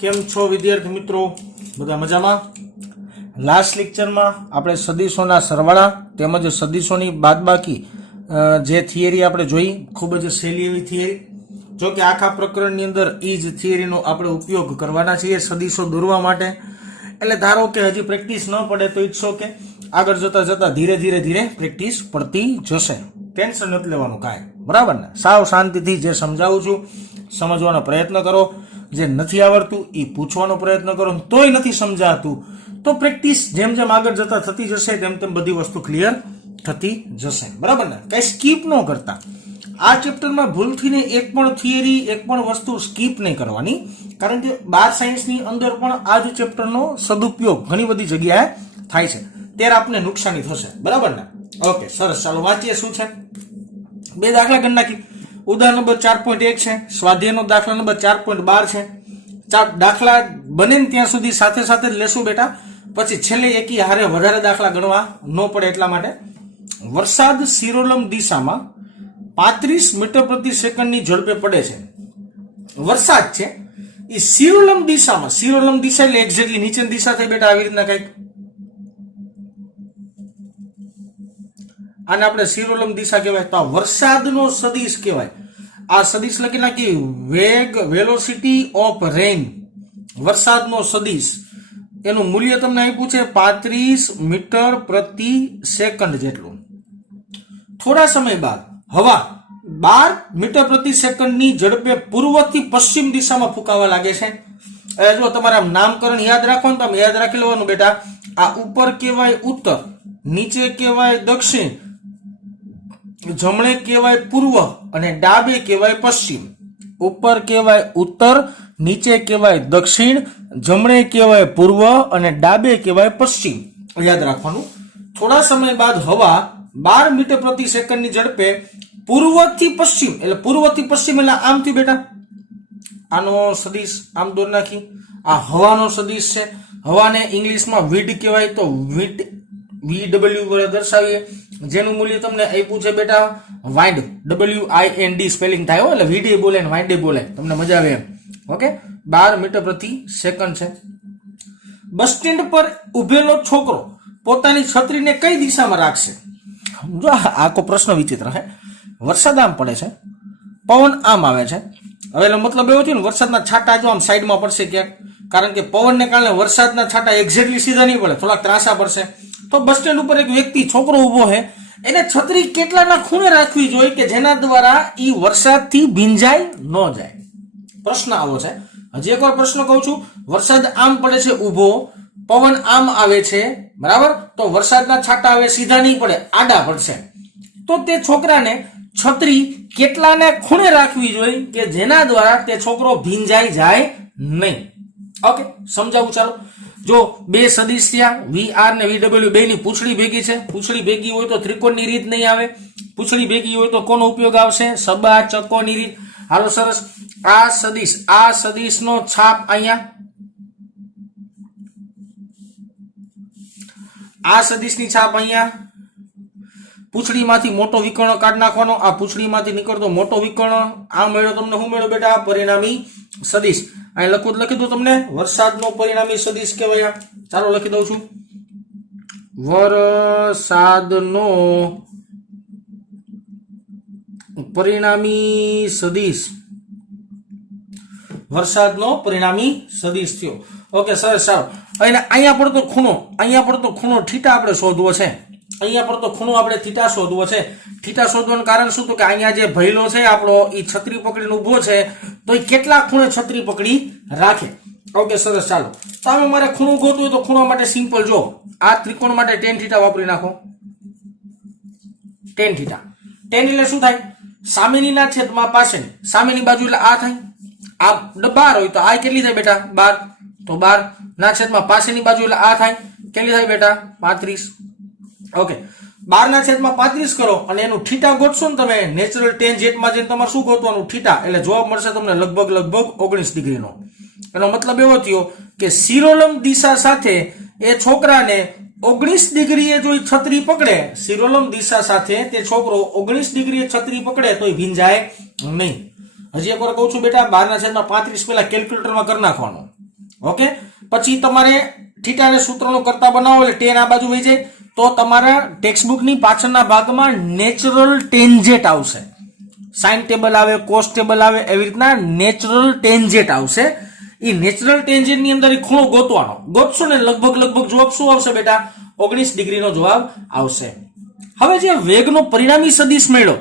કેમ છો વિદ્યાર્થી મિત્રો? બધા મજામાં? લાસ્ટ લેક્ચરમાં આપણે સદીશોના સરવાળા તેમજ સદીશોની બાદબાકી જે થિયરી આપણે જોઈ, ખૂબ જ સહેલી એવી થિયરી. જો કે આખા પ્રકરણની અંદર એ જ થિયરીનો આપણે ઉપયોગ કરવાના છીએ સદીશો દોરવા માટે. એટલે ધારો કે હજી પ્રેક્ટિસ ન પડે તો ઇટ્સ ઓકે, આગળ જતા ધીરે ધીરે પ્રેક્ટિસ પડતી જશે. ટેન્શન નથી લેવાનું કાંઈ, બરાબર ને? સાવ શાંતિથી જે સમજાવું છું સમજવાનો પ્રયત્ન કરો. જે નથી આવડતું એ પૂછવાનો પ્રયત્ન કરો. તોય નથી સમજાતું તો પ્રેક્ટિસ જેમ જેમ આગળ જતા થતી જશે તેમ તેમ બધી વસ્તુ ક્લિયર થતી જશે, બરાબર ને? કઈ સ્કીપ ન કરતા. આ ચેપ્ટરમાં ભૂલથી ને એક પણ થિયરી, એક પણ વસ્તુ સ્કીપ નહીં કરવાની, કારણ કે 12 સાયન્સની અંદર પણ આ જ ચેપ્ટરનો સદુપયોગ ઘણી બધી જગ્યાએ થાય છે. ત્યારે આપને નુકસાની થશે, બરાબર ને? ઓકે, સરસ. ચાલો વાંચીએ શું છે. બે દાખલા કરી નાખી. ઉદાહરણ નંબર 4.1 છે, સ્વાધ્યાયનો દાખલા નંબર 4.12 છે. દાખલા બને ને ત્યાં સુધી સાથે સાથે જ લેશું બેટા, પછી છેલ્લે એકી હારે વધારે દાખલા ગણવા ન પડે એટલા માટે. વરસાદ શિરોલમ દિશામાં 35 મીટર પ્રતિ સેકન્ડની ઝડપે પડે છે. વરસાદ છે એ શિરોલમ દિશામાં, શિરોલમ દિશા એટલે એક્ઝેક્ટલી નીચેની દિશા થઈ બેટા, આવી રીતના કઈક. આને આપણે શિરોલમ દિશા કહેવાય. તો આ વરસાદનો સદિશ કહેવાય. આ સદિશ લખી નાખી, વેગ, વેલોસિટી ઓફ રેન. વરસાદનો સદિશ, એનું મૂલ્ય તમને આપ્યું છે 35 મીટર પ્રતિ સેકન્ડ જેટલું. થોડા સમય બાદ હવા 12 મીટર પ્રતિ સેકન્ડની ઝડપે પૂર્વથી પશ્ચિમ દિશામાં ફૂંકાવા લાગે છે. જો તમારે નામકરણ યાદ રાખો ને તો યાદ રાખી લેવાનું બેટા. આ ઉપર કહેવાય ઉત્તર, નીચે કહેવાય દક્ષિણ, જમણે કહેવાય પૂર્વ અને ડાબે કહેવાય પશ્ચિમ. ઉપર કહેવાય ઉત્તર, નીચે કહેવાય દક્ષિણ, જમણે કહેવાય પૂર્વ અને ડાબે કહેવાય પશ્ચિમ. યાદ રાખવાનું. થોડા સમય બાદ હવા 12 મીટર પ્રતિ સેકન્ડની ઝડપે પૂર્વથી પશ્ચિમ, એટલે પૂર્વથી પશ્ચિમ એટલે આમથી બેટા. આનો સદિશ આમ દોર નાખી. આ હવાનો સદિશ છે. હવાને ઇંગ્લિશમાં વિન્ડ કહેવાય, તો વિન્ડ VW વડે દર્શાવીએ. જેનું મૂલ્ય તમને આપ્યું છે બેટા વાઇન્ડ, WIND સ્પેલિંગ થાય, એટલે વીડે બોલે ને વાઇન્ડે બોલે, તમને મજા આવે એમ. ઓકે, 12 મીટર પ્રતિ સેકન્ડ છે. બસ સ્ટેન્ડ પર ઉભેલો છોકરો પોતાની છત્રીને કઈ દિશામાં રાખશે? જો આખો પ્રશ્ન વિચિત્ર છે. વરસાદ આમ પડે છે, પવન આમ આવે છે. હવે એનો મતલબ એવો થયો ને, વરસાદના છાંટા જો આમ સાઈડમાં પડશે ક્યાંક, કારણ કે પવનને કારણે વરસાદના છાંટા એક્ઝેક્ટલી સીધા નહીં પડે, થોડાક ત્રાસા પડશે. તો બસ સ્ટેન્ડ ઉપર એક વ્યક્તિ, છોકરો ઉભો છે, એને છત્રી કેટલાના ખૂણે રાખવી જોઈએ કે જેના દ્વારા એ વરસાદથી ભીંજાય ન જાય? પ્રશ્ન આવો છે. હજી એકવાર પ્રશ્ન કહું છું. વરસાદ આમ પડે છે ઉભો, પવન આમ આવે છે, બરાબર? તો વરસાદના છાંટા હવે સીધા નહીં પડે, આડા પડશે. તો તે છોકરાને છત્રી કેટલાને ખૂણે રાખવી જોઈએ કે જેના દ્વારા તે છોકરો ભીંજાઈ જાય નહીં? ઓકે, સમજાવું. ચાલો, જો બે સદિશ થયા, VR ને VW, બે ની પૂંછડી ભેગી છે. પૂંછડી ભેગી હોય તો ત્રિકોણની રીત નહીં આવે. પૂંછડી ભેગી હોય તો કોનો ઉપયોગ આવશે? સબા ચકોની રીત. હાલો, સરસ. આ સદિશનો છાપ અહીંયા, આ સદિશની છાપ અહીંયા. પૂંછડીમાંથી મોટો વિકર્ણ કાઢી નાખવાનો. આ પૂંછડીમાંથી નીકળતો મોટો વિકર્ણ, આ મેળો તમને શું મેળો બેટા? પરિણામી સદિશ. અહીં લખી દઉં તમને, વરસાદનો પરિણામી સદિશ કહેવાય. ચાલો લખી દઉં છું, વરસાદનો પરિણામી સદિશ. વરસાદનો પરિણામી સદિશ થયો. ઓકે, સરસ. ચાલો, અહીંયા પડતો ખૂણો થીટા આપણે શોધવો છે. અહીંયા પડતો ખૂણો આપણે થીટા શોધવો છે. થીટા શોધવાનું કારણ શું? તો કે અહીંયા જે ભૈલો છે આપણો, એ છત્રી પકડીને ઉભો છે, તો એ કેટલા ખૂણે છત્રી પકડી રાખે? ઓકે, સરસ. ચાલો, તો આમે મારે ખૂણો ગોતવું હોય તો ખૂણા માટે સિમ્પલ, જો આ ત્રિકોણ માટે tan થીટા વાપરી નાખો. tan થીટા, tan એટલે શું થાય? સામેની ના છેદમાં પાછળની. સામેની બાજુ એટલે આ થાય. આ 12 હોય તો આ કેટલી થાય બેટા? 12. તો 12 ના છેદમાં પાછળની બાજુ એટલે આ થાય. કેટલી થાય બેટા? 35. ઓકે, 12 ના છેદમાં 35 કરો અને એનું થીટા ગોતશો ને તમે, નેચરલ ટેન્જેન્ટમાં જઈને તમારે શું ગોતવાનું? થીટા. એટલે જવાબ મળશે તમને લગભગ 19 ડિગ્રીનો. એનો મતલબ એવો થયો કે શિરોલમ દિશા સાથે એ છોકરાને 19 ડિગ્રીએ જો છત્રી પકડે, શિરોલમ દિશા સાથે તે છોકરો 19 ડિગ્રીએ છત્રી પકડે તો ભીંજાય નહીં. હજી એકવાર કહું છું બેટા, 12 ના છેદમાં 35 પહેલા કેલ્ક્યુલેટરમાં કરી નાખવાનું. ઓકે, પછી તમારે થીટાને સૂત્રનો કરતા બનાવો એટલે ટેન આ બાજુ વહી જાય તો તમારા ટેક્સ્ટબુકની પાછળના ભાગમાં નેચરલ ટેન્જેટ આવશે. સાઇન ટેબલ આવે, કોસ ટેબલ આવે, એવી રીતના નેચરલ ટેન્જેટ આવશે. એ નેચરલ ટેન્જેટ ની અંદર ખૂણો ગોતવાનો, ગોતશો ને લગભગ જવાબ શું આવશે બેટા? 19 ડિગ્રીનો જવાબ આવશે. હવે જે વેગનો પરિણામી સદિશ મળ્યો,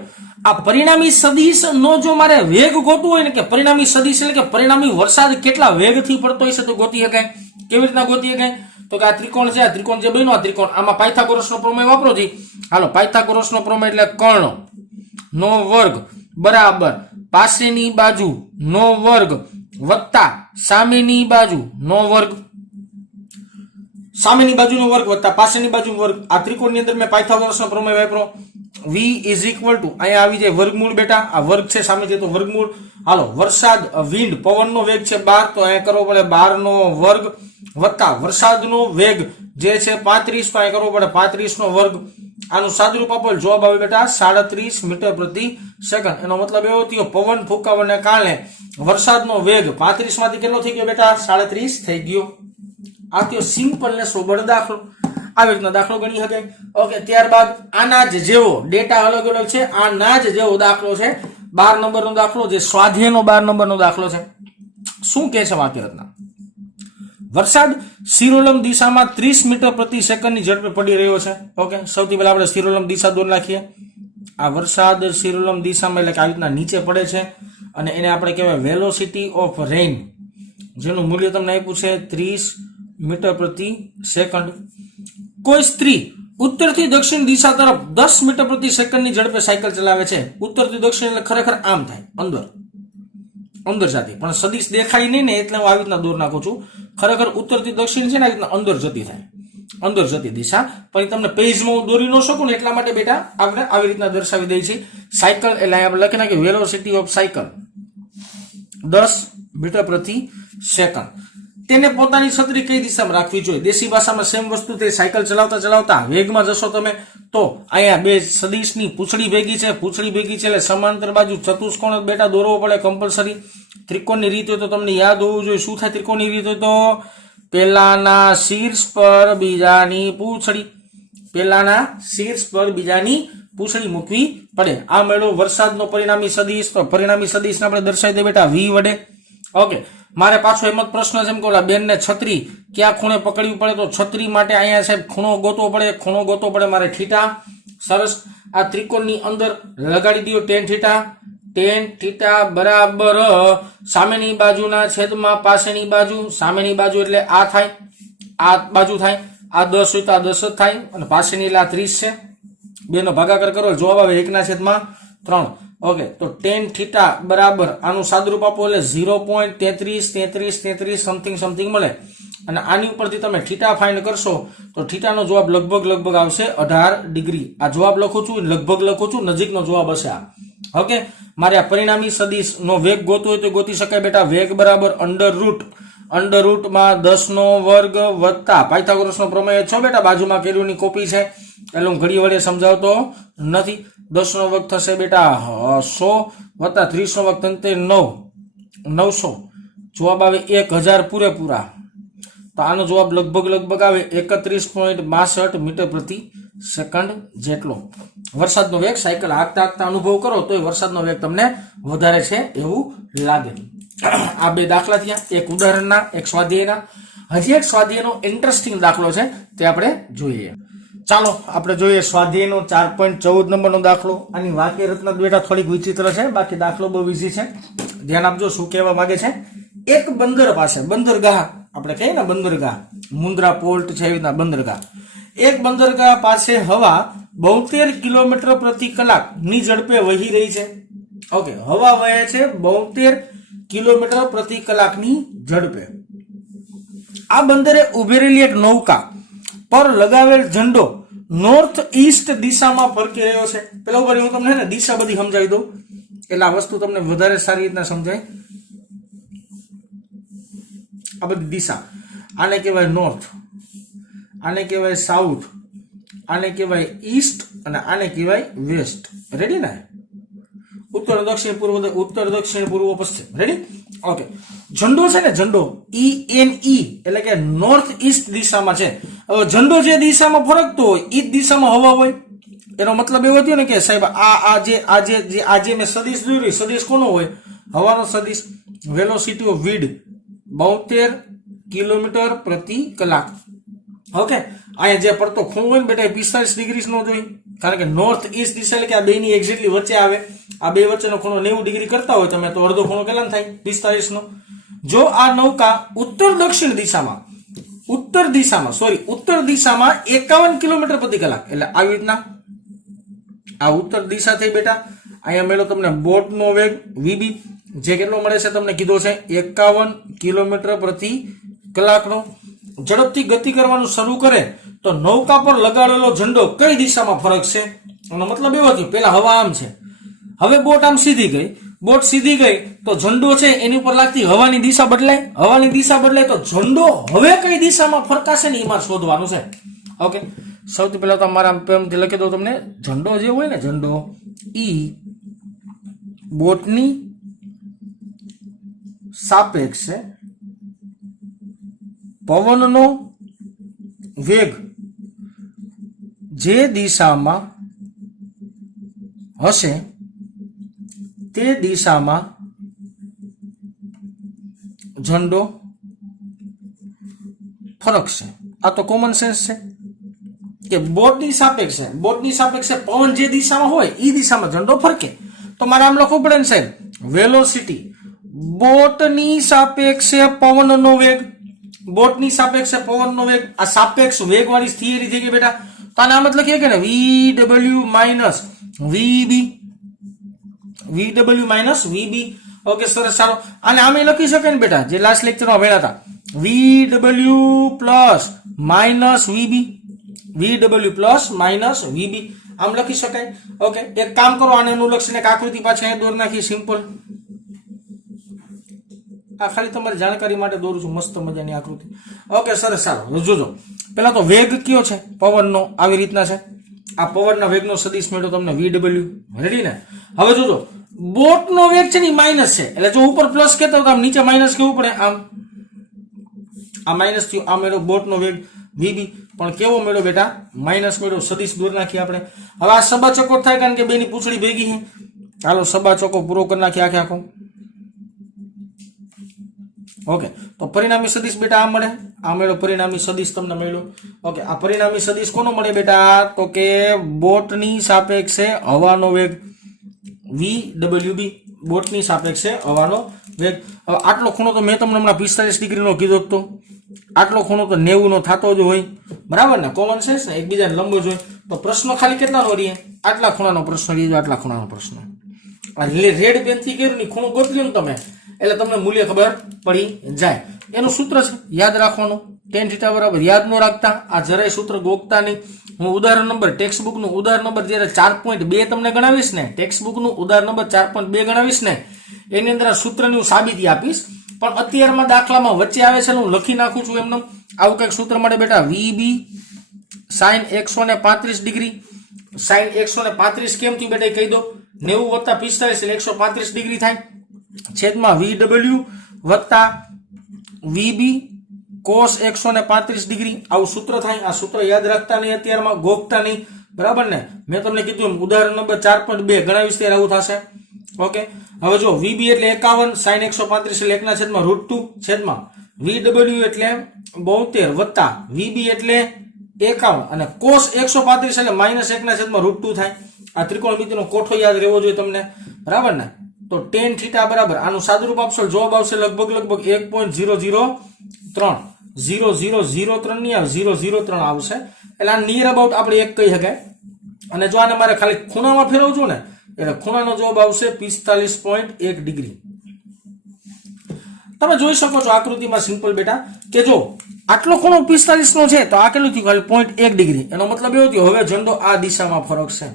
આ પરિણામી સદિશ નો જો મારે વેગ ગોતવો હોય ને કે પરિણામી સદિશ એટલે કે પરિણામી વરસાદ કેટલા વેગથી પડતો હશે તો ગોતી શકાય. કેવી રીતના ગોતી શકાય? તો કે આ ત્રિકોણ છે, આ ત્રિકોણ જે બન્યો આ ત્રિકોણ, આમાં પાયથાગોરસનો પ્રમેય વાપરો જી. હાલો, પાયથાગોરસનો પ્રમેય એટલે કર્ણ નો વર્ગ બરાબર પાસેની બાજુ નો વર્ગ વત્તા સામેની બાજુ નો વર્ગ, સામેની બાજુનો વર્ગ વત્તા પાસેની બાજુનો વર્ગ. આ ત્રિકોણની અંદર મેં પાયથાગોરસનો પ્રમેય વાપરો. v ઇઝ ઇક્વલ ટુ અહીંયા આવી જાય વર્ગમૂળ બેટા, આ વર્ગ છે સામે છે તો વર્ગમૂળ. હાલો, વરસાદ વિન્ડ પવનનો વેગ છે 12 તો અહીંયા કરવો પડે 12 નો વર્ગ વત્તા વરસાદનો વેગ જે છે 35 તો અહીંયા કરવો પડે 35 નો વર્ગ. આનું સાદુરૂપ આપો જવાબ આવે બેટા 37 મીટર પ્રતિ સેકન્ડ. એનો મતલબ એવો થયો પવન ફૂંકાવાને કારણે વરસાદનો વેગ 35 માંથી કેટલો થઈ ગયો બેટા? 37 થઈ ગયો. આ થયો સિમ્પલ ને સોબર દાખલો. આવી રીતના દાખલો ગણી શકાય. ઓકે, ત્યારબાદ આના જ જેવો ડેટા અલગ અલગ છે, આના જ જેવો દાખલો છે 12 નંબરનો દાખલો, જે સ્વાધ્યાયનો 12 નંબરનો દાખલો છે. શું કહે છે વાક્યરચના? વરસાદ શિરોલમ દિશામાં 30 મીટર પ્રતિ સેકન્ડની ઝડપે પડી રહ્યો છે. ઓકે, સૌથી પહેલા આપણે શિરોલમ દિશા દોરી નાખીએ. આ વરસાદ શિરોલમ દિશામાં એટલે કે આવી રીતના નીચે પડે છે અને એને આપણે કહેવાય વેલોસિટી ઓફ રેઇન, જેનું મૂલ્ય તમને આપ્યું છે 30 મીટર પ્રતિ સેકન્ડ. કોઈ સ્ત્રી ઉત્તરથી દક્ષિણ દિશા તરફ 10 મીટર પ્રતિ સેકન્ડની ઝડપે સાયકલ ચલાવે છે. ઉત્તરથી દક્ષિણ એટલે ખરેખર આમ થાય, અંદર જતી, પણ સદિશ દેખાય નહીં ને એટલે હું આવી રીતના દોર નાખું છું. ખરેખર ઉત્તરથી દક્ષિણ છે ને આવી રીતના અંદર જતી થાય, અંદર જતી દિશા. પણ તમને પેજમાં હું દોરી ન શકું ને એટલા માટે બેટા આપણે આવી રીતના દર્શાવી દઈએ છીએ. સાયકલ એટલે આપણે લખી નાખીએ વેલોસિટી ઓફ સાયકલ 10 મીટર પ્રતિ સેકન્ડ. તેને પોતાની છત્રી કઈ દિશામાં રાખવી જોઈએ? દેશી ભાષામાં સેમ વસ્તુ તે સાયકલ ચલાવતા ચલાવતા વેગમાં જશો તમે તો અહીંયા બે સદિશની પૂંછડી ભેગી છે, પૂંછડી ભેગી છે એટલે સમાંતર બાજુ ચતુષ્કોણ બેટા દોરવો પડે કમ્પલસરી. ત્રિકોણની રીત હોય તો તમને યાદ હોવું જોઈએ. શું થાય ત્રિકોણની રીત હોય તો? પહેલાના શીર્ષ પર બીજાની પૂંછડી, પહેલાના શીર્ષ પર બીજાની પૂંછડી મૂકવી પડે. આ મેળો વરસાદનો પરિણામી સદિશ, તો પરિણામી સદિશને આપણે દર્શાવી દે બેટા v વડે. ઓકે, મારે પાછો એમ જ પ્રશ્ન છે કે ઓલા બેનને છત્રી ક્યાં ખૂણે પકડવી પડે? તો છત્રી માટે અહીંયા સાહેબ ખૂણો ગોતવો પડે, ખૂણો ગોતવો પડે મારે થીટા. સરસ, આ ત્રિકોણની અંદર લગાડી દો tan થીટા. tan થીટા બરાબર સામેની બાજુના છેદમાં પાસેની બાજુ, સામેની બાજુ એટલે આ થાય, આ બાજુ થાય, આ 10 હોય તો આ 10 જ થાય અને પાસેની એટલે આ 30 છે. બેનો ભાગાકાર કરો જવાબ આવે 1/3. ઓકે, તો tan થીટા બરાબર આનું સાદુરૂપ આપો એટલે 0.33 સમથિંગ મળે અને આની ઉપરથી તમે થીટા ફાઇન્ડ કરશો તો થીટાનો જવાબ લગભગ આવશે 18 ડિગ્રી. આ જવાબ લખું છું, લગભગ લખું છું, નજીકનો જવાબ હશે આ. ઓકે, મારે આ પરિણામી સદિશ નો વેગ ગોતવો હોય તો ગોતી શકાય બેટા. વેગ બરાબર અંડર રૂટમાં 10 નો વર્ગ વત્તા પાયથાગોરસનો પ્રમેય છો બેટા, બાજુમાં કેલ્યુની કોપી છે એટલે હું ઘડી વડે સમજાવતો નથી. 10 નો વર્ગ થશે બેટા 100 વત્તા 30 નો વર્ગ થશે 900. જવાબ આવે 1000 પૂરેપૂરા. તો આનો જવાબ લગભગ આવે 31.62 મીટર પ્રતિ સેકન્ડ જેટલો. વરસાદનો વેગ સાયકલ હાંકતા અનુભવ કરો તો વરસાદનો વેગ તમને વધારે છે એવું લાગે. આ બે દાખલા થયા, એક ઉદાહરણના, એક સ્વાધ્યાયના. હજી એક સ્વાધ્યાયનો ઇન્ટરેસ્ટિંગ દાખલો છે તે આપણે જોઈએ. ચાલો આપણે જોઈએ સ્વાધ્યાયનો 4.14 નંબરનો દાખલો. આની વાક્ય રચના બેટા થોડીક વિચિત્ર છે, બાકી દાખલો બહુ ઈઝી છે. ધ્યાન આપજો શું કહેવા માંગે છે. એક બંદર પાસે, બંદરગાહ આપણે કહીએ ને બંદરગાહ, મુન્દ્રા પોર્ટ છે એવી રીતના બંદરગાહ. એક બંદરગાહ પાસે હવા 72 કિલોમીટર પ્રતિ કલાક ની ઝડપે વહી રહી છે. ઓકે, હવા વહે છે 72 કિલોમીટર પ્રતિ કલાકની ઝડપે. આ બંદરે ઉભેરેલી એક નૌકા પર લગાવેલ ઝંડો નોર્થ ઈસ્ટ દિશામાં ફરકી રહ્યો છે. પેલા ઉપર હું તમને દિશા બધી સમજાવી દઉં એટલે આ વસ્તુ તમને વધારે સારી રીતના સમજાય. આ બધી દિશા, આને કહેવાય નોર્થ, આને કહેવાય સાઉથ, આને કહેવાય ઈસ્ટ અને આને કહેવાય વેસ્ટ. રેડી ને? ઉત્તર દક્ષિણ પૂર્વ પશ્ચિમ. રેડી? ઓકે, ઝંડો છે ને, ઝંડો ENE એટલે કે નોર્થ ઈસ્ટ દિશામાં છે. હવે ઝંડો જે દિશામાં ફરકતો હોય એ જ દિશામાં હવા હોય. એનો મતલબ એવો થયો ને કે સાહેબ આજે મેં સદિશ દોર્યું, સદિશ કોનો હોય? હવાનો સદિશ. વેલોસિટી ઓફ વિન્ડ 72 કિલોમીટર પ્રતિ કલાક. ઓકે, અહીંયા જે પડતો ખૂણો હોય ને બેટા 45 ડિગ્રી નો જોઈએ, કારણ કે નોર્થ ઈસ્ટ દિશા એટલે કે આ બેની એક્ઝેક્ટલી વચ્ચે આવે. આ બે વચ્ચેનો ખૂણો 90 ડિગ્રી કરતા હોય તમે તો અડધો ખૂણો કેટલાનો થાય? 45 નો. જો આ નૌકા ઉત્તર દિશામાં 51 કિલોમીટર પ્રતિ કલાક, એટલે આવી રીતના આ ઉત્તર દિશા થઈ બેટા. અહીંયા મેળો તમને બોટનો વેગ VB જે કેટલો મળે છે તમને કીધો છે 51 કિલોમીટર પ્રતિ કલાકનો. ઝડપથી ગતિ કરવાનું શરૂ કરે તો નૌકા પર લગાડેલો ઝંડો કઈ દિશામાં ફરકશે? એનો મતલબ એવો થયો, પેલા હવા આમ છે, હવે બોટ આમ સીધી ગઈ. બોટ સીધી ગઈ તો ઝંડો છે એની ઉપર લાગતી હવાની દિશા બદલાય. હવાની દિશા બદલાય તો ઝંડો હવે કઈ દિશામાં ફરકાશે ને એ મારે શોધવાનું છે. ઓકે, સૌથી પહેલા તો મારા પેમથી લખી દઉં તમને. ઝંડો જે હોય ને, ઝંડો ઈ બોટની સાપેક્ષે પવનનો વેગ જે દિશામાં હશે તે દિશામાં ઝંડો ફરકશે. આ તો કોમન સેન્સ છે કે બોટની સાપેક્ષે પવન જે દિશામાં હોય એ દિશામાં ઝંડો ફરકે. તો મારે આમ લખવું પડે ને સાહેબ, વેલોસિટી બોટની સાપેક્ષે પવનનો વેગ. બોટની સાપેક્ષે પવનનો વેગ, આ સાપેક્ષ વેગ વાળી થિયરી થઈ ગઈ બેટા. તો આને આમ જ લખીએ કે ને VW માઇનસ VB. ઓકે, સરસ, સારો. અને આમે લખી શકાય ને બેટા, જે લાસ્ટ લેક્ચરમાં ભણ્યા હતા, VW પ્લસ માઇનસ VB આમ લખી શકાય. ઓકે, એક કામ કરો, આને અનુલક્ષીને એક આકૃતિ પાછી અહીંયા દોર નાખી, સિમ્પલ. આ ખાલી તમારી જાણકારી માટે દોરું છું, મસ્ત મજાની આકૃતિ. ઓકે, સરસ, સારો. જોજો, પેલા તો વેગ કયો છે પવનનો, આવી રીતના છે. આ પવનના વેગનો સદિશ મેળો તમને VW. રેડી ને? હવે જોજો, બોટનો વેગ છે ને માઇનસ છે, એટલે જો ઉપર પ્લસ કહેતા હોય તો આમ નીચે માઇનસ કેવું પડે. આમ આ માઇનસ થયું, આ મેળો બોટનો વેગ VB. પણ કેવો મેળો બેટા? માઇનસ મેળો. સદિશ દૂર નાખીએ આપણે. હવે આ સબા ચોકો થાય કારણ કે બેની પૂંછડી ભેગી છે. ચાલો સબા ચોકો પૂરો કરી નાખીએ આખો. ઓકે, તો પરિણામી સદિશ બેટા આ મળે. આ મેળો પરિણામી સદિશ તમને મળ્યો. ઓકે, આ પરિણામી સદિશ કોનો મળે બેટા? તો કે બોટની સાપેક્ષે હવાનો વેગ VWB. બોટની સાપેક્ષે હવાનો વેગ. હવે આટલો ખૂણો તો મેં તમને હમણાં 45 ડિગ્રીનો કીધો હતો. આટલો ખૂણો તો 90 નો થતો જ હોય, બરાબર ને? કોમન સેન્સ ને, એકબીજાને લંબ જ હોય. તો પ્રશ્ન ખાલી કેટલાનો રહીએ? આટલા ખૂણાનો પ્રશ્ન રહીએ. આટલા ખૂણાનો પ્રશ્ન. આ રેડ પેન થી કર્યું ને ખૂણો ગોતલ્યો ને તમે, એટલે તમને મૂલ્ય ખબર પડી જાય. એનું સૂત્ર છે, યાદ રાખવાનું. tan θ બરાબર, યાદ ન રાખતા, આ જરાય સૂત્ર ગોખતા નહીં. હું ઉદાહરણ નંબર, ટેક્સ્ટ બુક નું ઉદાહરણ નંબર જ્યારે 4.2 તમને ગણાવીશ ને, ટેક્સ્ટ બુક નું ઉદાહરણ નંબર 4.2 ગણાવીશ ને, એની અંદર આ સૂત્રની હું સાબિતી આપીશ. પણ અત્યારમાં દાખલામાં વચ્ચે આવે છે, હું લખી નાખું છું એમને. આવું કંઈક સૂત્ર મળે બેટા, VB sin 135 ડિગ્રી. sin 135 કેમ થયું બેટા કહી દો? 90 + 45 એટલે 135 ડિગ્રી થાય, છેદમાં VW વત્તા VB cos 135 ડિગ્રી. આવું સૂત્ર થાય. આ સૂત્ર યાદ રાખતા નહીં, અત્યારમાં ગોખતા નહીં, બરાબર ને? મેં તમને કીધું ઉદાહરણ નંબર 4.2 ગણાવીશ ત્યારે આવું થશે. ઓકે, હવે જો VB એટલે 51, sin 135 એટલે 1/√2 છેદમાં VW એટલે 72 વત્તા VB એટલે 51 અને cos 135 એટલે -1/√2 થાય. આ ત્રિકોણમિતિનો કોઠો યાદ રહેવો જોઈએ તમને, બરાબર ને? તો tan θ બરાબર, આનું સાદુરૂપ આપશો, જવાબ આવશે લગભગ 1.003. 0003 ની આવે, 003 આવશે. એટલે આ નિયર અબાઉટ આપણે એક કહી શકાય. અને જો આને મારે ખાલી ખૂણામાં ફેરવવું ને, એટલે ખૂણાનો જવાબ આવશે 45.1 ડિગ્રી. તમે જોઈ શકો છો આકૃતિમાં સિમ્પલ બેટા કે જો આટલો ખૂણો 45 નો છે તો આ કેટલું થયું? ખાલી 0.1 ડિગ્રી. એનો મતલબ એવો થયો હવે ઝંડો આ દિશામાં ફરકશે.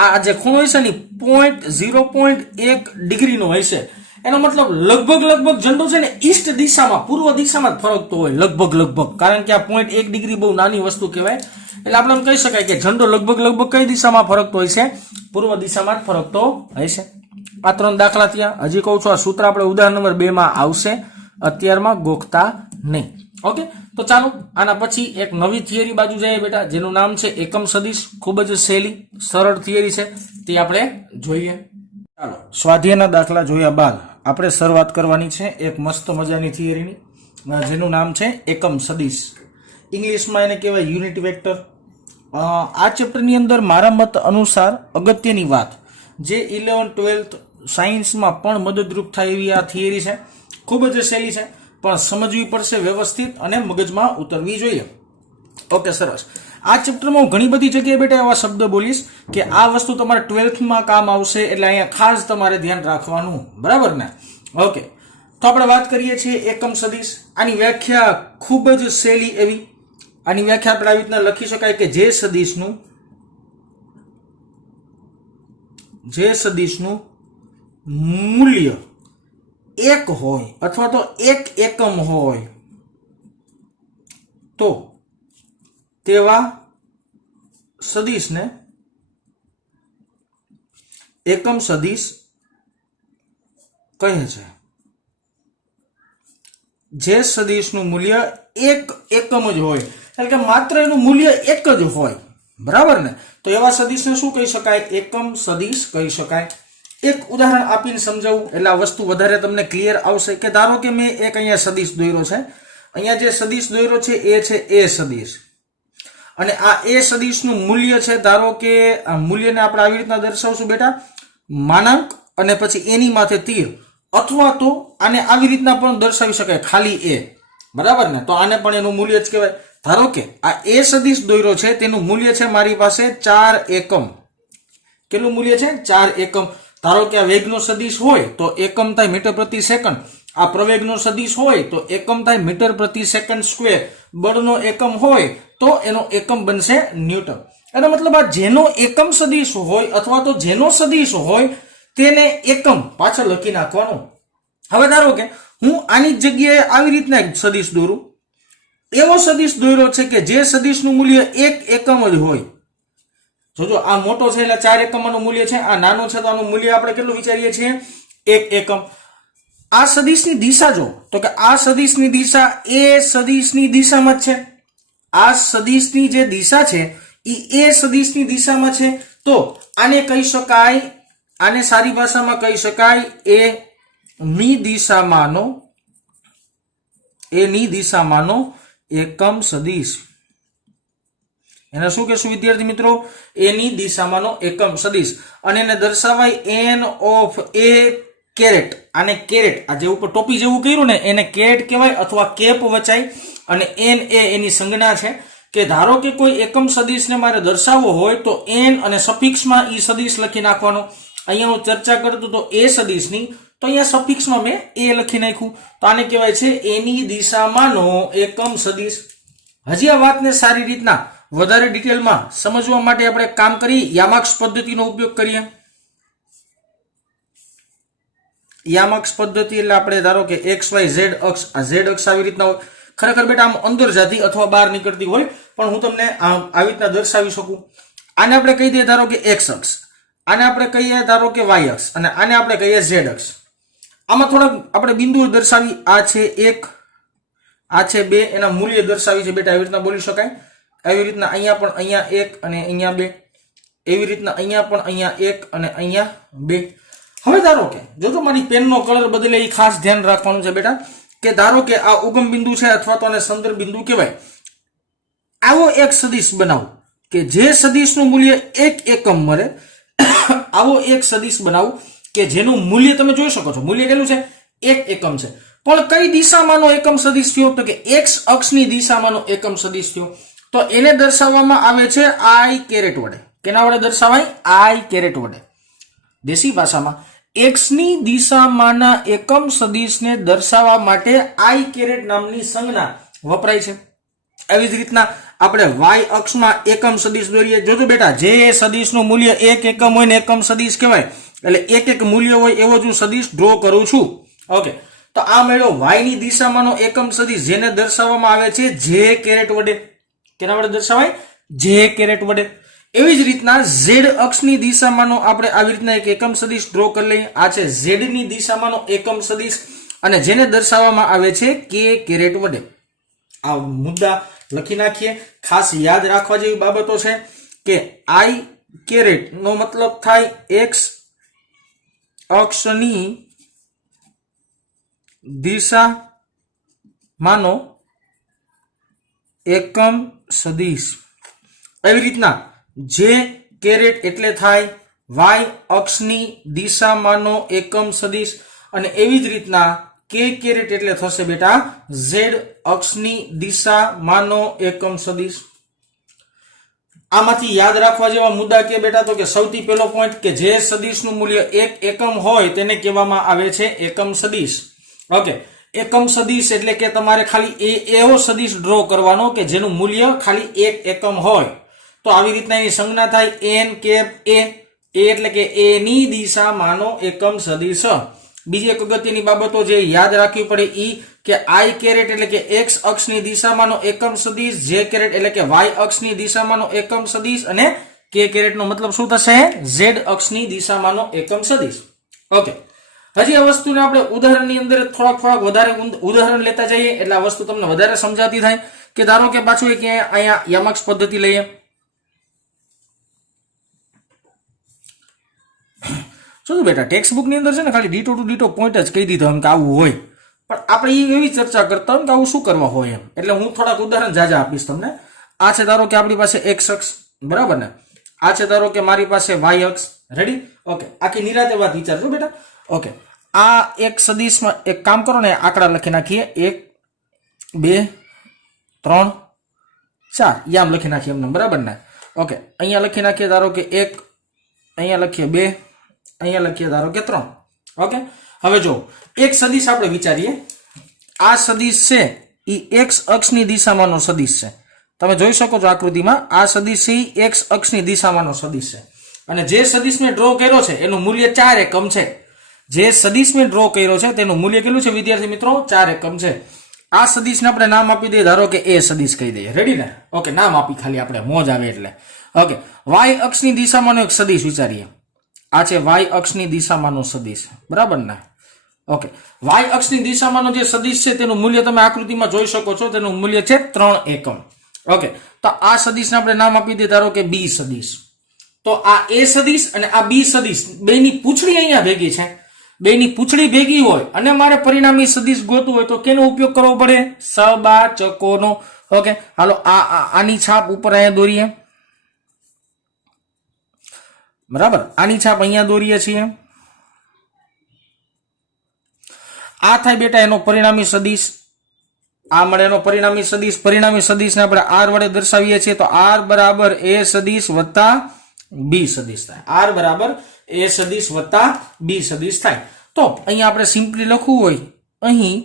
આ જે ખૂણો હશે ને 0.1 ડિગ્રીનો હશે. એનો મતલબ લગભગ ઝંડો છે ને ઈસ્ટ દિશામાં, પૂર્વ દિશામાં જ ફરકતો હોય, લગભગ. કારણ કે આ 0.1 ડિગ્રી બહુ નાની વસ્તુ કહેવાય. એટલે આપણે એમ કહી શકાય કે ઝંડો લગભગ કઈ દિશામાં ફરકતો હોય છે? પૂર્વ દિશામાં જ ફરકતો હશે. આ 3 દાખલા થયા. હજી કહું છું આ સૂત્ર આપણે ઉદાહરણ નંબર 2 માં આવશે, અત્યારમાં ગોખતા નહીં. ઓકે, તો ચાલો આના પછી એક નવી થિયરી બાજુ જઈએ બેટા, જેનું નામ છે એકમ સદિશ. ખૂબ જ સહેલી સરળ થિયરી છે, તે આપણે જોઈએ. ચાલો, સ્વાધ્યાયના દાખલા જોયા બાદ આપણે શરૂઆત કરવાની છે એક મસ્ત મજાની થિયરીની, જેનું નામ છે એકમ સદિશ. ઇંગ્લિશમાં એને કહેવાય યુનિટ વેક્ટર. આ ચેપ્ટરની અંદર મારા મત અનુસાર અગત્યની વાત જે 11th 12th સાયન્સમાં પણ મદદરૂપ થાય એવી આ થિયરી છે. ખૂબ જ સહેલી છે, પણ સમજવી પડશે વ્યવસ્થિત અને મગજમાં ઉતરવી જોઈએ. ઓકે, સરસ. આ ચેપ્ટરમાં હું ઘણી બધી જગ્યાએ બેટા એવા શબ્દ બોલીશ કે આ વસ્તુ તમારે 12thમાં કામ આવશે, એટલે અહીંયા ખાસ તમારે ધ્યાન રાખવાનું, બરાબર ને? ઓકે, તો આપણે વાત કરીએ છીએ એકમ સદિશ. આની વ્યાખ્યા ખૂબ જ સહેલી એવી. આની વ્યાખ્યા આપણે આવી રીતના લખી શકાય કે જે સદિશનું મૂલ્ય 1 હોય અથવા તો 1 એકમ હોય તો તેવા સદિશને એકમ સદિશ કહે છે. જે સદિશનું મૂલ્ય 1 એકમ જ હોય, એટલે કે માત્ર એનું મૂલ્ય 1 જ હોય, બરાબર ને? તો એવા સદિશને શું કહી શકાય? એકમ સદિશ કહી શકાય. એક ઉદાહરણ આપીને સમજાવું એટલે આ વસ્તુ વધારે તમને ક્લિયર આવશે. કે ધારો કે મેં એક અહીંયા સદિશ દોર્યો છે. અહીંયા જે સદિશ દોર્યો છે એ છે એ સદિશ, અને આ એ સદિશનું મૂલ્ય છે, ધારો કે આ મૂલ્યને આપણે આવી રીતના દર્શાવશું બેટા, માનાંક અને પછી એની માથે તીર, અથવા તો આને આવી રીતના પણ દર્શાવી શકાય, ખાલી એ, બરાબર ને? તો આને પણ એનું મૂલ્ય જ કહેવાય. ધારો કે આ એ સદિશ દોર્યો છે, તેનું મૂલ્ય છે મારી પાસે 4 એકમ. કેટલું મૂલ્ય છે? 4 એકમ. ધારો કે આ વેગનો સદિશ હોય તો એકમ થાય મીટર પ્રતિ સેકન્ડ. આ પ્રવેગનો સદિશ હોય તો એકમ થાય મીટર પ્રતિ સેકન્ડ સ્ક્વેર. બળનો એકમ હોય તો એનો એકમ બનશે ન્યૂટન. એનો મતલબ આ જેનો એકમ સદિશ હોય અથવા તો જેનો સદિશ હોય તેને એકમ પાછળ લખી નાખવાનો. હવે ધારો કે હું આની જગ્યાએ આવી રીતના એક સદિશ દોરું. એવો સદિશ દોર્યો છે કે જે સદિશનું મૂલ્ય 1 એકમ જ હોય. જોજો, આ મોટો છે એટલે 4 એકમનું મૂલ્ય છે, આ નાનો છે તો આનું મૂલ્ય આપણે કેટલું વિચારીએ છીએ? 1 એકમ. આ સદિશની દિશા જો, તો કે આ સદિશની દિશા એ સદિશની દિશામાં જ છે. આ સદિશની જે દિશા છે એ સદિશની દિશામાં છે. તો આને કહી શકાય, આને સારી ભાષામાં કહી શકાય એની દિશામાંનો એકમ સદિશ. એને શું કહેશું વિદ્યાર્થી મિત્રો? એની દિશામાંનો એકમ સદિશ. અને એને દર્શાવાય n ઓફ a કેરેટ. આને કેરેટ, આ જે ઉપર ટોપી જેવું કર્યું ને એને કેરેટ કહેવાય અથવા કેપ વચાય. અને n એ એની સંજ્ઞા છે. કે ધારો કે કોઈ એકમ સદિશને મારે દર્શાવવો હોય તો n અને સફિક્સમાં ઈ સદિશ લખી નાખવાનો. અહીંયા હું ચર્ચા કરતો તો એ સદિશની, તો અહીંયા સફિક્સમાં મેં એ લખી નાખ્યું. તો આને કહેવાય છે એની દિશામાંનો એકમ સદિશ. હજી આ વાતને સારી રીતના વધારે ડિટેલમાં સમજવા માટે આપણે કામ કરી યામાક્સ પદ્ધતિનો ઉપયોગ કરીએ. યામાક્સ પદ્ધતિ એટલે આપણે ધારો કે XY Z અક્ષ, આ Z અક્ષ આવી રીતના હોય. ખરેખર બેટા આમ અંદર જતી અથવા બહાર નીકળતી હોય, પણ હું તમને આવી રીતના દર્શાવી શકું. આને આપણે કહી દઈએ ધારો કે X અક્ષ, આને આપણે કહીએ ધારો કે Y અક્ષ, અને આને આપણે કહીએ Z અક્ષ. આમાં થોડાક આપણે બિંદુઓ દર્શાવી. આ છે 1, આ છે 2, એના મૂલ્ય દર્શાવી છે બેટા. આવી રીતના બોલી શકાય. આવી રીતના અહીંયા પણ અહીંયા 1 અને અહીંયા 2, એવી રીતના અહીંયા પણ અહીંયા 1 અને અહીંયા 2. હવે ધારો કે જો મારી પેનનો કલર બદલે એ ખાસ ધ્યાન રાખવાનું છે બેટા. કે ધારો કે આ ઉગમ બિંદુ છે અથવા તો આને સંદર્ભ બિંદુ કહેવાય. આવો એક સદિશ બનાવો કે જે સદિશનું મૂલ્ય 1 એકમ મળે. આવો એક સદિશ બનાવો કે જેનું મૂલ્ય તમે જોઈ શકો છો, મૂલ્ય કેટલું છે? 1 એકમ છે. પણ કઈ દિશામાંનો એકમ સદિશ થયો? તો કે x અક્ષની દિશામાંનો એકમ સદિશ થયો. તો એને દર્શાવવામાં આવે છે i કેરેટ વડે. કેના વડે દર્શાવાય? i કેરેટ વડે. દેશી ભાષામાં x ની દિશામાંના એકમ સદિશને દર્શાવવા માટે i કેરેટ નામની સંજ્ઞા વપરાય છે. આવી જ રીતના આપણે y અક્ષમાં એકમ સદિશ દોરીએ. જોજો બેટા, જે સદિશનું મૂલ્ય 1 એકમ હોય ને એકમ સદિશ કહેવાય. એટલે એક મૂલ્ય હોય એવો જ હું સદિશ ડ્રો કરું છું. ઓકે, તો આ મળ્યો y ની દિશામાંનો એકમ સદિશ, જેને દર્શાવવામાં આવે છે j કેરેટ વડે. કેના વડે દર્શાવાય? j કેરેટ વડે. એવી જ રીતના ઝેડ અક્ષની દિશામાંનો આપણે આવી રીતના એક એકમ સદિશ ડ્રો કરી લઈએ. આ છે ઝેડ ની દિશામાંનો એકમ સદિશ અને જેને દર્શાવવામાં આવે છે કે કેરેટ વડે. આ મુદ્દા લખી નાખીએ. ખાસ યાદ રાખવા જેવી બાબતો છે કે આઈ કેરેટ નો મતલબ થાય એક્સ અક્ષની દિશામાંનો એકમ સદિશ. એવી રીતના જે કેરેટ એટલે થાય વાય અક્ષની દિશામાંનો એકમ સદિશ અને એવી જ રીતના કે કેરેટ એટલે થશે બેટા ઝેડ અક્ષની દિશામાંનો એકમ સદિશ. આમાંથી યાદ રાખવા જેવા મુદ્દા કે બેટા તો કે સૌથી પહેલો પોઈન્ટ કે જે સદિશનું મૂલ્ય 1 એકમ હોય તેને કહેવામાં આવે છે એકમ સદિશ. ઓકે, એકમ સદિશ એટલે કે તમારે ખાલી એવો સદિશ ડ્રો કરવાનો કે જેનું મૂલ્ય ખાલી 1 એકમ હોય. તો આવી રીતના એની સંજ્ઞા થાય n કેપ a એટલે કે a ની દિશામાંનો એકમ સદિશ. બીજી એક અગત્યની બાબતો જે યાદ રાખવી પડે ઈ કે આઈ કેરેટ એટલે કે x અક્ષની દિશામાંનો એકમ સદિશ, જે કેરેટ એટલે કે y અક્ષની દિશામાંનો એકમ સદિશ અને k કેરેટ નો મતલબ શું થશે z અક્ષની દિશામાંનો એકમ સદિશ. ઓકે, હજી આ વસ્તુને આપણે ઉદાહરણની અંદર થોડાક વધારે ઉદાહરણ લેતા જઈએ એટલે આ વસ્તુ તમને વધારે સમજાતી થાય. કે ધારો કે પાછું એક અહીંયા યામાક્ષ પદ્ધતિ લઈએ. શું બેટા ટેક્સ્ટ બુક ની અંદર છે ને ખાલી ડીટો ટુ ડીટો પોઈન્ટ જ કહી દીધો એમ કે આવું હોય, પણ આપણે એવી ચર્ચા કરતા હોય કે આવું શું કરવા હોય એમ. એટલે હું થોડાક ઉદાહરણ જાજા આપીશ તમને. આ છે ધારો કે આપણી પાસે x અક્ષ, બરાબર ને? આ છે ધારો કે મારી પાસે y અક્ષ. રેડી? ઓકે, આખી નિરાતે વાત વિચારજો બેટા. ઓકે, આ એક સદિશમાં એક કામ કરો ને, આંકડા લખી નાખીએ 1 2 3 4 યામ લખી નાખીએ એમને, બરાબર ને? ઓકે, અહીંયા લખી નાખીએ ધારો કે 1, અહીંયા લખીએ 2, અહીંયા લખીએ ધારો કે 3. ઓકે, હવે જો એક સદિશ આપણે વિચારીએ. આ સદિશ છે એ x અક્ષની દિશામાંનો સદિશ છે. તમે જોઈ શકો છો આકૃતિમાં આ સદિશ છે x અક્ષની દિશામાંનો સદિશ છે અને જે સદિશ મેં ડ્રો કર્યો છે એનું મૂલ્ય 4 એકમ છે. જે સદિશ મેં ડ્રો કર્યો છે તેનું મૂલ્ય કેટલું છે વિદ્યાર્થી મિત્રો? 4 એકમ છે. આ સદિશને આપણે નામ આપી દઈએ, ધારો કે a સદિશ કહી દઈએ. રેડી ને? ઓકે, નામ આપી ખાલી આપણે મોજ આવે એટલે. ઓકે, y અક્ષની દિશામાંનો એક સદિશ વિચારીએ. આ છે y અક્ષની દિશામાંનો સદિશ, બરાબર ને? ઓકે, y અક્ષની દિશામાંનો જે સદિશ છે તેનું મૂલ્ય તમે આકૃતિમાં જોઈ શકો છો. તેનું મૂલ્ય છે 3 એકમ. ઓકે, તો આ સદિશને આપણે નામ આપી દઈએ ધારો કે b સદિશ. તો આ a સદિશ અને આ b સદિશ બેની પૂંછડી અહીંયા ભેગી છે. બેની પૂંછડી ભેગી હોય અને મારે પરિણામી સદિશ ગોતવું હોય તો કેનો ઉપયોગ કરવો પડે? સબાચકોનો. ઓકે, હાલો આની છાપ ઉપર અહીંયા દોરીએ, બરાબર? આની છાપ અહીંયા દોરીએ છીએ. આ થાય બેટા એનો પરિણામી સદિશ. આ મળે એનો પરિણામી સદિશ. પરિણામી સદિશને આપણે r વડે દર્શાવીએ છીએ તો r બરાબર a સદિશ વત્તા b સદિશ થાય. r બરાબર a સદિશ વત્તા b સદિશ થાય. તો અહીંયા આપણે સિમ્પલી લખવું હોય અહીં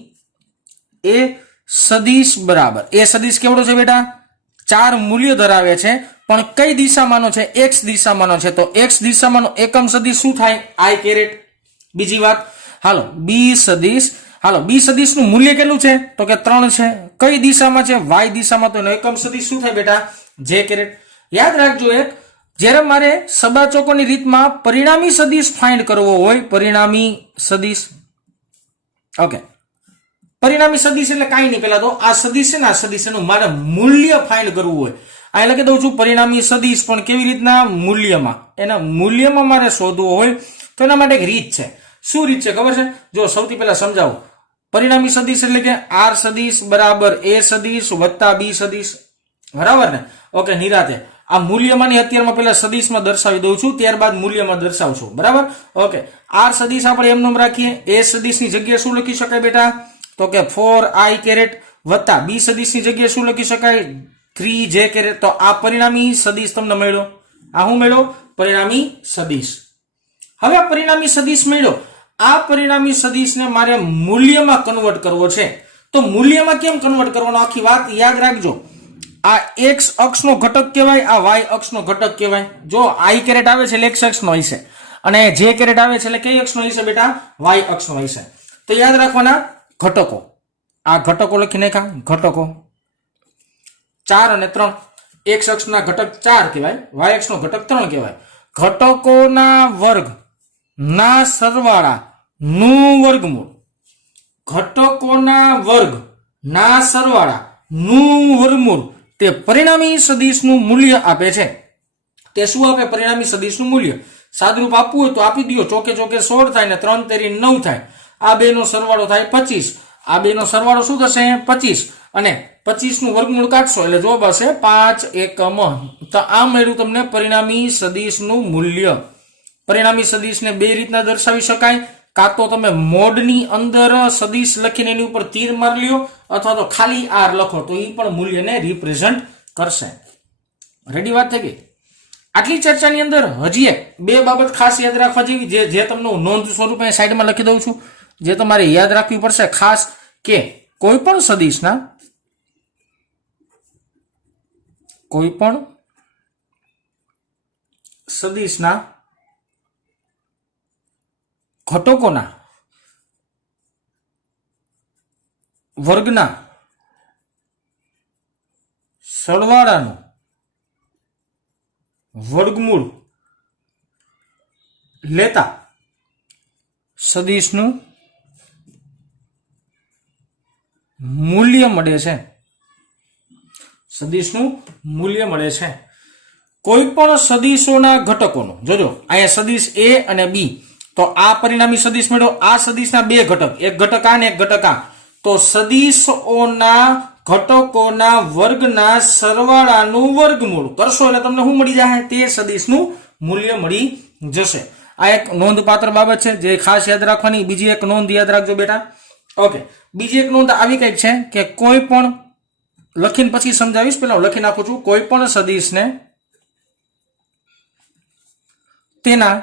a સદિશ બરાબર a સદિશ કેવડો છે બેટા? 4 મૂલ્ય ધરાવે છે પણ કઈ દિશામાંનો છે? x દિશામાંનો છે. તો x દિશામાંનો એકમ સદિશ શું થાય? i caret. બીજી વાત, હાલો b સદિશ. હાલો b સદિશનું મૂલ્ય કેટલું છે? તો કે 3 છે. કઈ દિશામાં છે? y દિશામાં. તો એનો એકમ સદિશ શું થાય બેટા? j caret. યાદ રાખજો એક, જ્યારે મારે સબાચકોની રીતમાં પરિણામી સદિશ ફાઇન્ડ કરવો હોય, પરિણામી સદિશ. ઓકે, પરિણામી સદિશ એટલે કાંઈ નહીં, પેલા તો આ સદિશ છે ને, આ સદિશ એનું મારે મૂલ્ય ફાઇન્ડ કરવું હોય. અહીં લખી દઉં છું પરિણામી સદિશ, પણ કેવી રીતના? મૂલ્યમાં. એના મૂલ્યમાં મારે શોધવું હોય તો એના માટે એક રીત છે. શું રીત છે ખબર છે? જો સૌથી પહેલા સમજાવો. પરિણામી સદિશ એટલે કે r સદિશ બરાબર a સદિશ વત્તા b સદિશ, બરાબર ને? ઓકે, નિરાતે આ મૂલ્યમાંની અત્યારમાં પહેલા સદિશમાં દર્શાવી દઉં છું, ત્યારબાદ મૂલ્યમાં દર્શાવું છું, બરાબર? ઓકે, r સદિશ આપણે એમ નામ રાખીએ. a સદિશની જગ્યાએ શું લખી શકાય બેટા? તો કે 4i કેરેટ વત્તા b સદિશની જગ્યાએ શું લખી શકાય? 3j caret. તો આ પરિણામી સદિશ તમને મળ્યો. આ શું મળ્યો? પરિણામી સદિશ. હવે આ પરિણામી સદિશ મળ્યો. આ પરિણામી સદિશને મારે મૂલ્યમાં કન્વર્ટ કરવો છે. તો મૂલ્યમાં કેમ કન્વર્ટ કરવાનો? આખી વાત યાદ રાખજો. આ x અક્ષનો ઘટક કહેવાય, આ y અક્ષનો ઘટક કહેવાય. જો i કેરેટ આવે છે એટલે x અક્ષનો હશે અને j કેરેટ આવે છે એટલે કઈ અક્ષનો હશે બેટા? y અક્ષનો હશે. તો યાદ રાખવાના ઘટકો. આ ઘટકો લખી નાખ્યા, ઘટકો 4 અને 3. એક્સ અક્ષના ઘટક 4 કહેવાય, વાય અક્ષનો ઘટક 3 કહેવાય. ઘટકોના વર્ગ ના સરવાળા નું વર્ગમૂળ, ઘટકોના વર્ગ ના સરવાળા નું વર્ગમૂળ તે પરિણામી સદિશનું મૂલ્ય આપે છે. તે શું આપે? પરિણામી સદિશનું મૂલ્ય. સાદરૂપ આપવું હોય તો આપી દો. ચોકે ચોકે 16 થાય ને 3 તેરી 9 થાય. આ બે નો સરવાળો થાય 25. આ બે નો સરવાળો શું થશે? 25. અને 25 નું વર્ગમૂળ કાઢશો એટલે જવાબ આવશે 5 એકમ. તો આ મળ્યું તમને પરિણામી સદિશનું મૂલ્ય. પરિણામી સદિશને બે રીતના દર્શાવી શકાય. કાં તો તમે મોડની અંદર સદિશ લખીને એની ઉપર તીર મારી લ્યો, અથવા તો ખાલી આર લખો તો એ પણ મૂલ્યને રિપ્રેઝન્ટ કરશે. રેડી? વાત થઈ ગઈ. આટલી ચર્ચાની અંદર હજી એક બે બાબત ખાસ યાદ રાખવા જેવી, જે તમને નોંધ સ્વરૂપે સાઈડમાં લખી દઉં છું, જે તમારે યાદ રાખવી પડશે ખાસ, કે કોઈ પણ સદિશના ઘટકોના વર્ગના સરવાળાનું વર્ગમૂળ લેતા સદિશનું મૂલ્ય મળે છે. સદિશનું મૂલ્ય મળે છે. કોઈ પણ સદિશોના ઘટકોનું, જોજો અહીંયા સદિશ એ અને બી, તો આ પરિણામી સદિશ મળ્યો. આ સદિશના બે ઘટક, એક ઘટક આ ને એક ઘટક આ. તો સદિશોના ઘટકોના વર્ગના સરવાળાનું વર્ગમૂળ કરશો એટલે તમને શું મળી જશે? તે સદિશનું મૂલ્ય મળી જશે. આ એક નોંધપાત્ર બાબત છે જે ખાસ યાદ રાખવાની. બીજી એક નોંધ યાદ રાખજો બેટા. ઓકે, બીજી એક નોંધ આવી કઈક છે કે કોઈ પણ, લખીને પછી સમજાવીશ, પેલા લખી નાખું છું. કોઈ પણ સદિશને તેના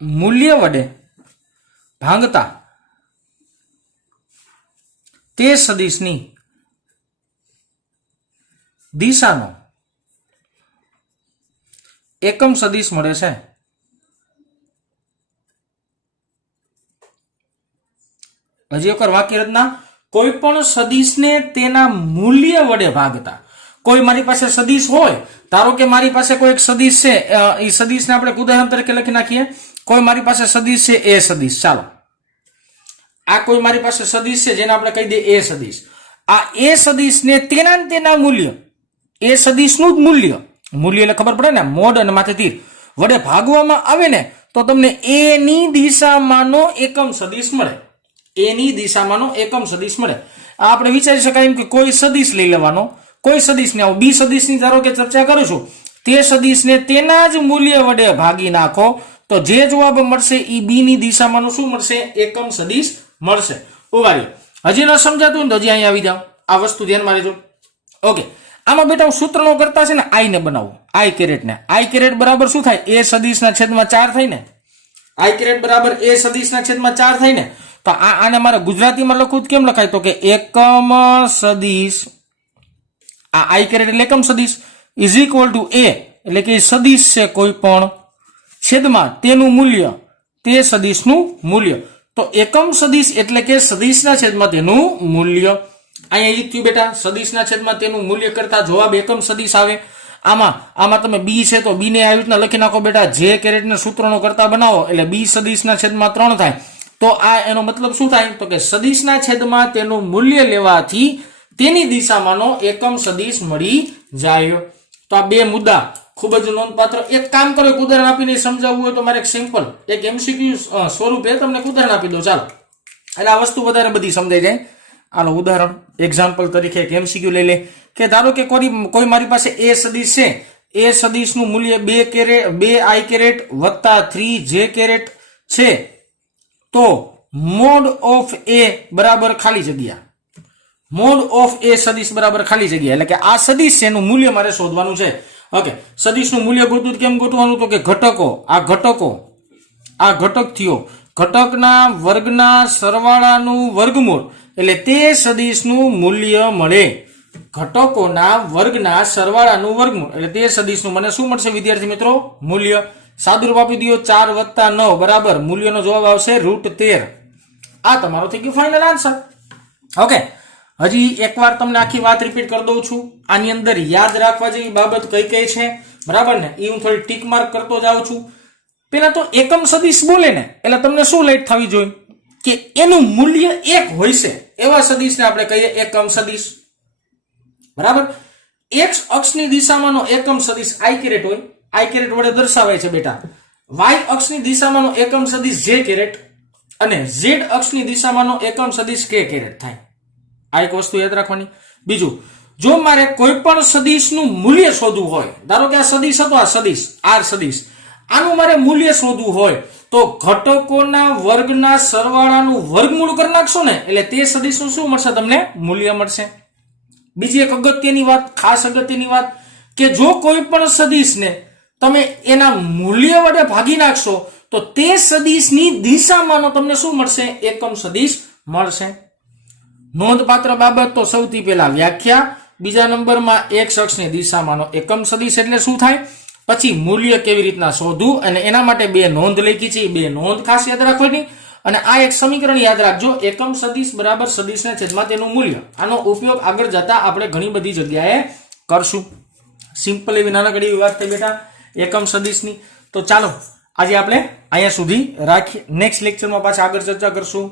મૂલ્ય વડે ભાંગતા તે સદિશની દિશાનો એકમ સદિશ મળે છે. હજી એકવાર વાક્ય રચના. કોઈ પણ સદિશને તેના મૂલ્ય વડે ભાગતા. કોઈ મારી પાસે સદિશ હોય, ધારો કે મારી પાસે કોઈ એક સદિશ છે, એ સદિશને આપણે ઉદાહરણ તરીકે લખી નાખીએ. કોઈ મારી પાસે સદિશ છે એ સદિશ, ચાલો આ કોઈ મારી પાસે સદિશ છે જેને આપણે કહી દઈએ એ સદિશ. આ એ સદિશને તેના મૂલ્ય, એ સદિશનું જ મૂલ્ય એટલે ખબર પડે ને, મોડ અને માથે તીર વડે ભાગવામાં આવે ને તો તમને એની દિશામાંનો એકમ સદિશ મળે. એની દિશામાંનો એકમ સદિશ મળે. આ આપણે વિચારી શકાય કે કોઈ સદિશ લઈ લેવાનો, કોઈ સદિશને આવો બી સદિશની ધારો કે ચર્ચા કરું છું, તે સદિશને તેના જ મૂલ્ય વડે ભાગી નાખો તો જે જવાબ મળશે એ બી ની દિશામાંનો શું મળશે? એકમ સદિશ મળશે. ઉભારી, હજી ન સમજાતું ને તો હજી અહીંયા આવી જાઓ. આ વસ્તુ ધ્યાનમાં લેજો. ઓકે, આમાં બેટા સૂત્રનો કરતા છે ને આઈ ને બનાવો. આઈ કેરેટ ને, આઈ કેરેટ બરાબર શું થાય? એ સદિશના છેદમાં 4 થાય ને. આઈ કેરેટ બરાબર એ સદિશના છેદમાં 4 થાય ને. તો આને મારે ગુજરાતીમાં લખવું કેમ લખાય? તો કે એકમ સદિશ, આ આઈ કેરેટ એટલે એકમ સદિશ, ઇઝ ઇક્વલ ટુ એ એટલે કે સદિશ છે કોઈ પણ, છેદમાં તેનું મૂલ્ય, તે સદિશનું મૂલ્ય. તો એકમ સદિશ એટલે કે સદિશના છેદમાં તેનું મૂલ્ય. અહીંયા એ થયું બેટા, સદિશના છેદમાં તેનું મૂલ્ય કરતા જવાબ એકમ સદિશ આવે. આમાં તમે બી છે તો બી ને આવી રીતના લખી નાખો બેટા. જે કેરેટને સૂત્રનો કરતા બનાવો એટલે બી સદિશના છેદમાં 3 થાય. તો આ એનો મતલબ શું થાય? તો કે સદિશના છેદમાં તેનું મૂલ્ય લેવાથી તેની દિશામાંનો એકમ સદિશ મળી જાય. તો આ બે મુદ્દા ખૂબ જ નોંધપાત્ર. એક કામ કરો, એક ઉદાહરણ આપીને સમજાવવું હોય તો મારે એક સિમ્પલ એક એમસીક્યુ સ્વરૂપે તમને ઉદાહરણ આપી દો. ચાલો, એટલે આ વસ્તુ વધારે બધી સમજાઈ જાય. આનો ઉદાહરણ એક્ઝામ્પલ તરીકે એક એમસીક્યુ લઈ લે કે ધારો કે કોઈ મારી પાસે એ સદિશ છે, એ સદિશનું મૂલ્ય 2 આઈ કેરેટ વત્તા 3 જે કેરેટ છે. તો મોડ ઓફ એ બરાબર ખાલી જગ્યા, મોડ ઓફ એ સદિશ બરાબર ખાલી જગ્યા, એટલે કે આ સદિશ છે એનું મૂલ્ય મારે શોધવાનું છે. ઓકે, સદિશનું મૂલ્ય ગોતવું કેમ ગોતવાનું? તો કે ઘટકો, આ ઘટક થયો, ઘટકના વર્ગના સરવાળાનું વર્ગમૂળ એટલે તે સદિશનું મૂલ્ય મળે. ઘટકોના વર્ગના સરવાળાનું વર્ગમૂળ એટલે તે સદિશનું મને શું મળશે વિદ્યાર્થી મિત્રો? મૂલ્ય. સાદુરૂપ આપી દો 4 વત્તા 9 બરાબર મૂલ્યનો જવાબ આવશે √13. આ તમારો થઈ ગયો ફાઇનલ આન્સર. ઓકે, હજી એકવાર તમને આખી વાત રિપીટ કરી દઉં છું. આની અંદર યાદ રાખવા જેવી બાબત કઈ કઈ છે, બરાબર ને, એ હું થોડી ટીક માર્ક કરતો જાઉં છું. પેલા તો એકમ સદિશ બોલે ને એટલે તમને શું લાઈટ થવી જોઈએ કે એનું મૂલ્ય 1 હોય છે એવા સદિશને આપણે કહીએ એકમ સદિશ, બરાબર. x અક્ષની દિશામાંનો એકમ સદિશ i કેરેટ હોય, i કેરેટ વડે દર્શાવાય છે બેટા. y અક્ષની દિશામાંનો એકમ સદિશ j કેરેટ અને z અક્ષની દિશામાંનો એકમ સદિશ k કેરેટ થાય. આ એક વસ્તુ યાદ રાખવાની. બીજું, જો મારે કોઈ પણ સદિશનું મૂલ્ય શોધવું હોય, ધારો કે આ સદિશ હતો, આ સદિશ r સદિશ, આનું મારે મૂલ્ય શોધવું હોય તો ઘટકોના વર્ગના સરવાળાનું વર્ગમૂળ કરી નાખશો ને એટલે તે સદિશનું શું મળશે? તમને મૂલ્ય મળશે. બીજી એક અગત્યની વાત, ખાસ અગત્યની વાત, કે જો કોઈ પણ સદિશને તમે એના મૂલ્ય વડે ભાગી નાખશો તો તે સદિશની દિશામાંનો તમને શું મળશે? એકમ સદિશ મળશે. નોંધપાત્ર બાબત તો સૌથી પહેલા વ્યાખ્યા, બીજા નંબરમાં x અક્ષની દિશામાંનો એકમ સદિશ એટલે શું થાય, પછી મૂલ્ય કેવી રીતના શોધવું, અને એના માટે 2 નોંધ લખી છે, 2 નોંધ ખાસ યાદ રાખવાની. અને આ એક સમીકરણ યાદ રાખજો, એકમ સદિશ બરાબર સદિશના છેદમાં તેનું મૂલ્ય. આનો ઉપયોગ આગળ જતા આપણે ઘણી બધી જગ્યાએ કરશું. સિમ્પલ એવી નાનકડી એવી વાત થઈ બેટા એકમ સદિશની. તો ચાલો આજે આપણે અહીંયા સુધી રાખીએ, નેક્સ્ટ લેક્ચરમાં પાછા આગળ ચર્ચા કરશું.